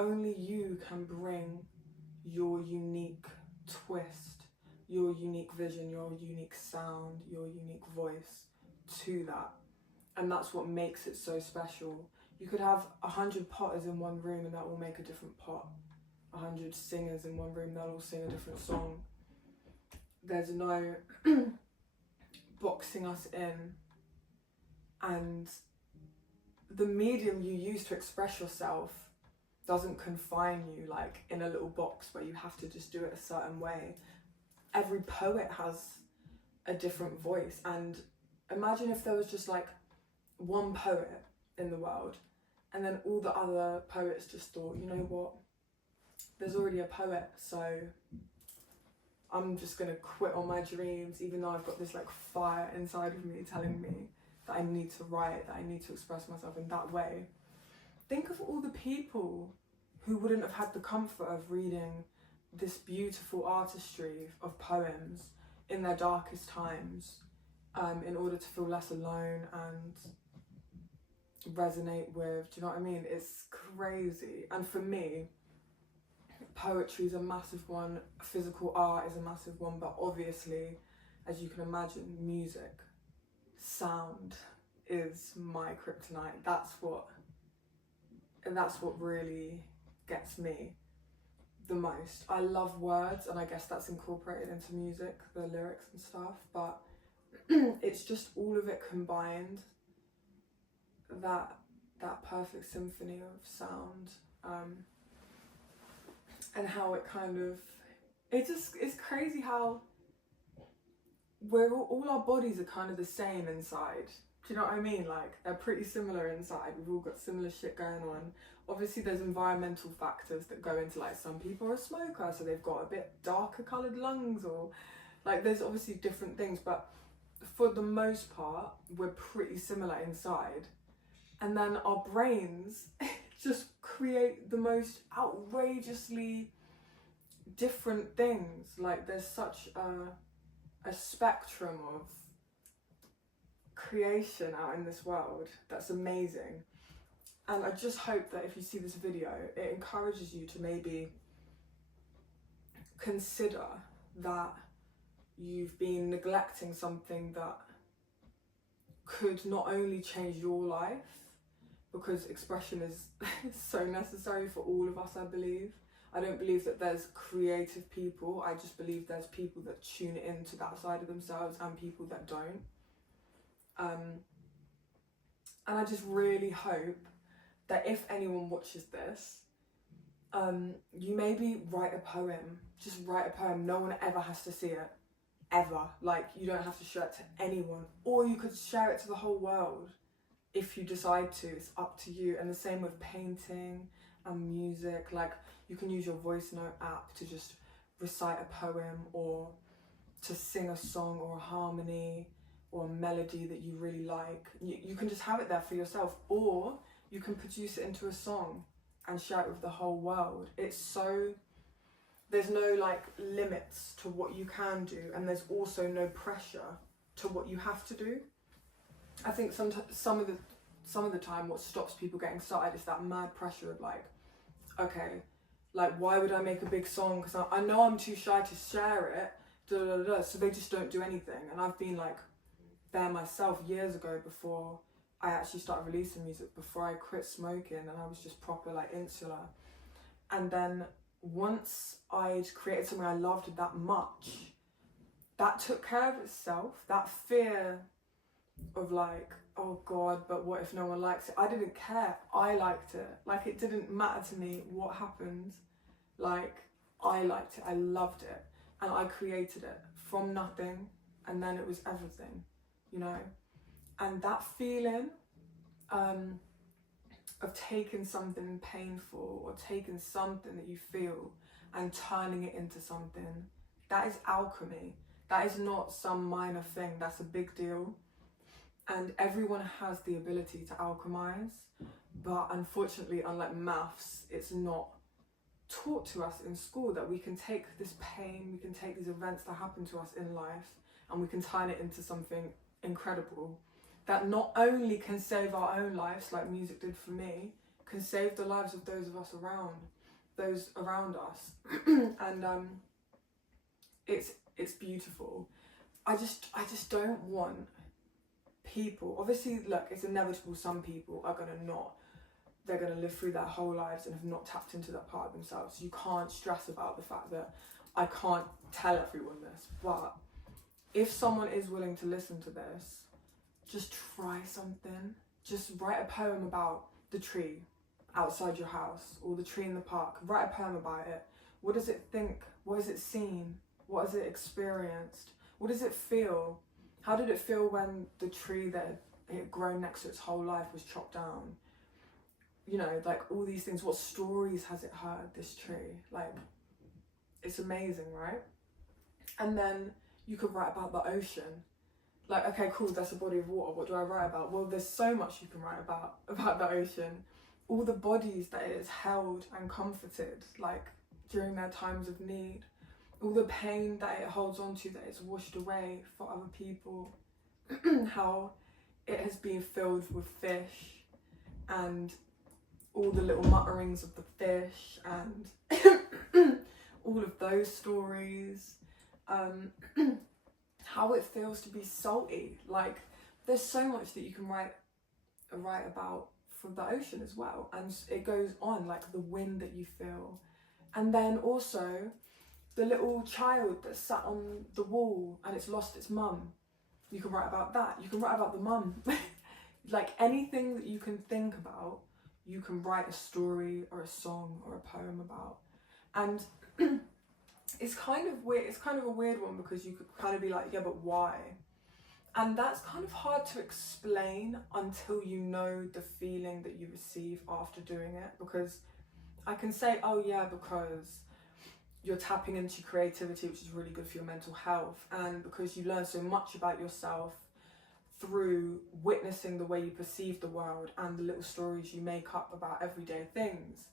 only you can bring your unique twist, your unique vision, your unique sound, your unique voice to that. And that's what makes it so special. You could have 100 potters in one room and that will make a different pot. 100 singers in one room, they'll all sing a different song. There's no boxing us in, and the medium you use to express yourself doesn't confine you like in a little box where you have to just do it a certain way. Every poet has a different voice, and imagine if there was just like one poet in the world and then all the other poets just thought, you know what, there's already a poet, so I'm just gonna quit on my dreams, even though I've got this like fire inside of me telling me that I need to write, that I need to express myself in that way. Think of all the people who wouldn't have had the comfort of reading this beautiful artistry of poems in their darkest times, in order to feel less alone and resonate with, do you know what I mean? It's crazy. And for me, poetry is a massive one, physical art is a massive one, but obviously, as you can imagine, music, sound is my kryptonite. That's what really gets me the most. I love words, and I guess that's incorporated into music, the lyrics and stuff, but it's just all of it combined, that perfect symphony of sound, and how it kind of, it's crazy how we're all our bodies are kind of the same inside. Do you know what I mean? Like, they're pretty similar inside. We've all got similar shit going on. Obviously there's environmental factors that go into, like, some people are a smoker, so they've got a bit darker coloured lungs, or like, there's obviously different things, but for the most part we're pretty similar inside. And then our brains just create the most outrageously different things. Like, there's such a spectrum of creation out in this world that's amazing. And I just hope that if you see this video, it encourages you to maybe consider that you've been neglecting something that could not only change your life, because expression is so necessary for all of us, I believe. I don't believe that there's creative people, I just believe there's people that tune into that side of themselves and people that don't. And I just really hope that if anyone watches this, you maybe write a poem. Just write a poem. No one ever has to see it. Ever. Like, you don't have to share it to anyone. Or you could share it to the whole world if you decide to. It's up to you. And the same with painting and music. Like, you can use your voice note app to just recite a poem, or to sing a song or a harmony or a melody that you really like. You can just have it there for yourself, or you can produce it into a song and share it with the whole world. It's so, there's no like limits to what you can do, and there's also no pressure to what you have to do. I think some of the time what stops people getting started is that mad pressure of like, okay, like, why would I make a big song? Because I know I'm too shy to share it, so they just don't do anything. And I've been like there myself years ago, before I actually started releasing music, before I quit smoking, and I was just proper like insular. And then once I'd created something I loved that much, that took care of itself. That fear of like, oh God, but what if no one likes it? I didn't care. I liked it. Like, it didn't matter to me what happened. Like, I liked it. I loved it. And I created it from nothing. And then it was everything, you know? And that feeling of taking something painful, or taking something that you feel and turning it into something, that is alchemy. That is not some minor thing. That's a big deal. And everyone has the ability to alchemize, but unfortunately, unlike maths, it's not taught to us in school that we can take this pain, we can take these events that happen to us in life, and we can turn it into something incredible that not only can save our own lives, like music did for me, can save the lives of those around us. And it's beautiful. I just don't want people, obviously, look, it's inevitable, some people are they're gonna live through their whole lives and have not tapped into that part of themselves. So you can't stress about the fact that I can't tell everyone this, but if someone is willing to listen to this, just try something. Just write a poem about the tree outside your house or the tree in the park. Write a poem about it. What does it think? What has it seen? What has it experienced? What does it feel? How did it feel when the tree that it had grown next to its whole life was chopped down? You know, like all these things. What stories has it heard, this tree? Like, it's amazing, right? And then you could write about the ocean. Like, okay, cool, that's a body of water. What do I write about? Well, there's so much you can write about the ocean. All the bodies that it has held and comforted, like, during their times of need. All the pain that it holds on to, that it's washed away for other people. How it has been filled with fish, and all the little mutterings of the fish, and all of those stories. How it feels to be salty. Like, there's so much that you can write about from the ocean as well, and it goes on, like the wind that you feel. And then also the little child that sat on the wall and it's lost its mum. You can write about that. You can write about the mum. Like, anything that you can think about, you can write a story or a song or a poem about. And it's kind of weird. It's kind of a weird one, because you could kind of be like, yeah, but why? And that's kind of hard to explain until you know the feeling that you receive after doing it. Because I can say, oh yeah, because you're tapping into creativity, which is really good for your mental health, and because you learn so much about yourself through witnessing the way you perceive the world and the little stories you make up about everyday things.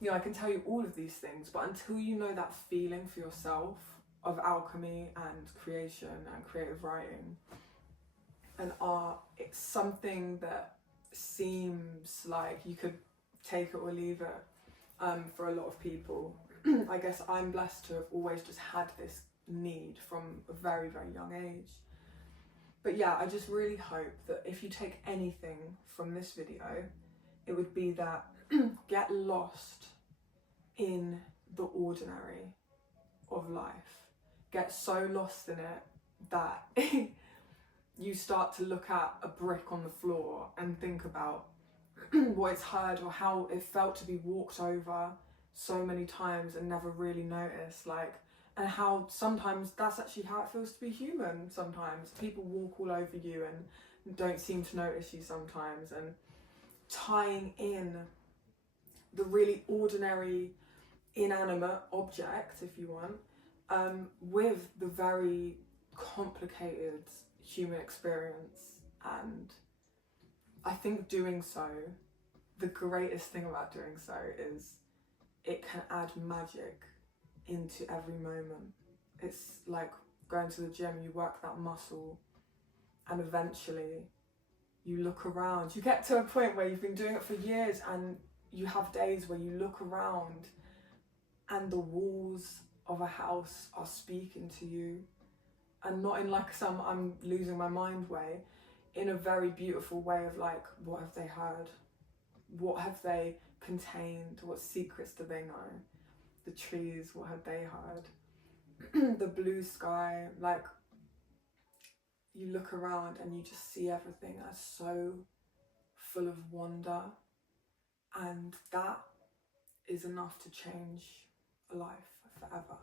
You know, I can tell you all of these things, but until you know that feeling for yourself of alchemy and creation and creative writing and art, it's something that seems like you could take it or leave it for a lot of people. I guess I'm blessed to have always just had this need from a very, very young age. But yeah, I just really hope that if you take anything from this video, it would be that get lost in the ordinary of life. Get so lost in it that you start to look at a brick on the floor and think about what it's heard or how it felt to be walked over so many times and never really noticed, like, and how sometimes that's actually how it feels to be human. Sometimes people walk all over you and don't seem to notice you sometimes, and tying in the really ordinary inanimate object, if you want, with the very complicated human experience. And I think doing so, the greatest thing about doing so is it can add magic into every moment. It's like going to the gym, you work that muscle, and eventually you look around. You get to a point where you've been doing it for years, and you have days where you look around and the walls of a house are speaking to you, and not in like some I'm losing my mind way, in a very beautiful way of like, what have they heard? What have they contained? What secrets do they know? The trees, what have they heard? The blue sky, like, you look around and you just see everything as so full of wonder, and that is enough to change a life forever.